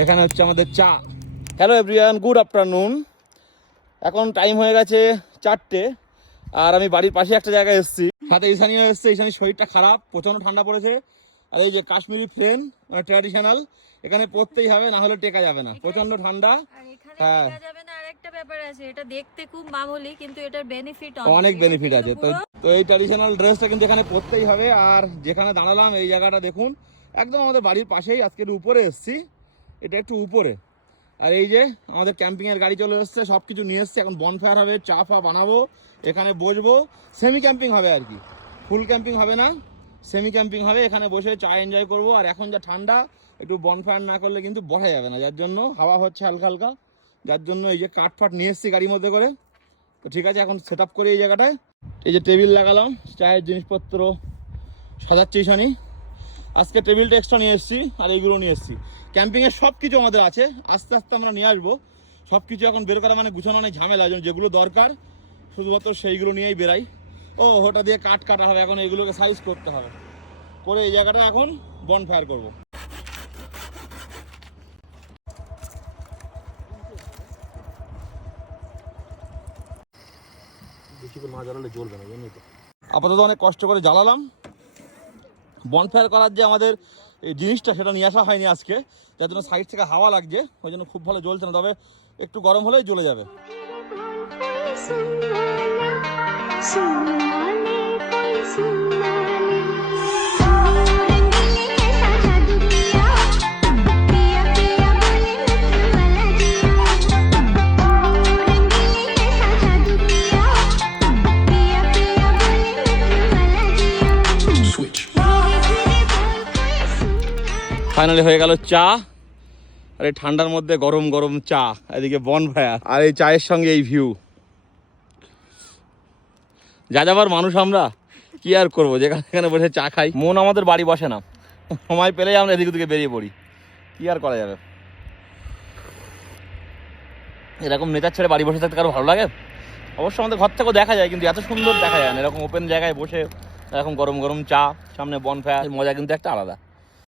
এখানে হচ্ছে আমাদের চা। হ্যালো এভরিওয়ান গুড আফটারনুন এখন টাইম হয়ে গেছে চারটে আর আমি বাড়ির পাশে একটা জায়গায় এসেছি। সাথে ঈশানিও এসছে। ঈশানির শরীরটা খারাপ প্রচণ্ড ঠান্ডা পড়েছে। আর এই যে কাশ্মীরি ফ্রেন মানে ট্র্যাডিশনাল এখানে পড়তেই হবে না হলে টেকা যাবে না। প্রচণ্ড ঠান্ডা। আর হ্যাঁ। দেখা যাবে না আরেকটা ব্যাপার আছে এটা দেখতে খুব মামুলি কিন্তু এটার বেনিফিট অনেক। বেনিফিট আছে। তো তো এই ট্র্যাডিশনাল ড্রেসটা কিন্তু এখানে পরতেই হবে। আর যেখানে দাঁড়ালাম এই জায়গাটা দেখুন একদম আমাদের বাড়ির পাশেই আজকের উপরে এসেছি। এটা একটু উপরে। আর এই যে আমাদের ক্যাম্পিংয়ের গাড়ি চলে এসছে সব কিছু নিয়ে এসছে, এখন বনফায়ার হবে, চা ফা বানাবো, এখানে বসবো সেমি ক্যাম্পিং হবে আর কি। ফুল ক্যাম্পিং হবে না সেমি ক্যাম্পিং হবে, এখানে বসে চা এনজয় করব, আর এখন যা ঠান্ডা, একটু বনফায়ার না করলে কিন্তু বসা যাবে না, যার জন্য হাওয়া হচ্ছে হালকা হালকা, যার জন্য এই যে কাঠ ফাট নিয়ে এসছি গাড়ির মধ্যে করে। তো ঠিক আছে, এখন সেট আপ করে এই জায়গাটায়। এই যে টেবিল লাগালাম, চায়ের জিনিসপত্র, সাজাচ্ছি শানি আজকে টেবিলটা এক্সট্রা নিয়ে এসেছি আর এইগুলো নিয়ে এসেছি। ক্যাম্পিংয়ের সব কিছু আমাদের আছে আস্তে আস্তে আমরা নিয়ে আসব। সব কিছু এখন বের করা মানে গুছানো অনেক ঝামেলা ওই জন্য যেগুলো দরকার শুধুমাত্র সেইগুলো নিয়েই বেরাই। ও ওটা দিয়ে কাট কাটা হবে এখন এইগুলোকে সাইজ করতে হবে। করে এই জায়গাটা এখন বন ফায়ার করব আপাতত অনেক কষ্ট করে জ্বালালাম। বনফায়ার করার যে আমাদের জিনিসটা সেটা নিয়ে আসা হয়নি আজকে। যার জন্য সাইড থেকে হাওয়া লাগছে, ওই জন্য খুব ভালো জ্বলছে না, তবে একটু গরম হলেই জ্বলে যাবে। ফাইনালি হয়ে গেল চা। আর এই ঠান্ডার মধ্যে গরম গরম চা। এদিকে বন ভায়া আর এই চায়ের সঙ্গে এই ভিউ যা যাবার মানুষ আমরা কি আর করব? যেখানে সেখানে বসে চা খাই। মন আমাদের বাড়ি বসে না। সময় পেলেই আমরা এদিক ওদিকে বেরিয়ে পড়ি। কি আর করা যাবে? এরকম নেতার ছেড়ে বাড়ি বসে থাকতে কারও ভালো লাগে? অবশ্য আমাদের ঘর থেকেও দেখা যায় কিন্তু এত সুন্দর দেখা যায় না। এরকম ওপেন জায়গায় বসে এরকম গরম গরম চা সামনে বন মজা কিন্তু একটা আলাদা।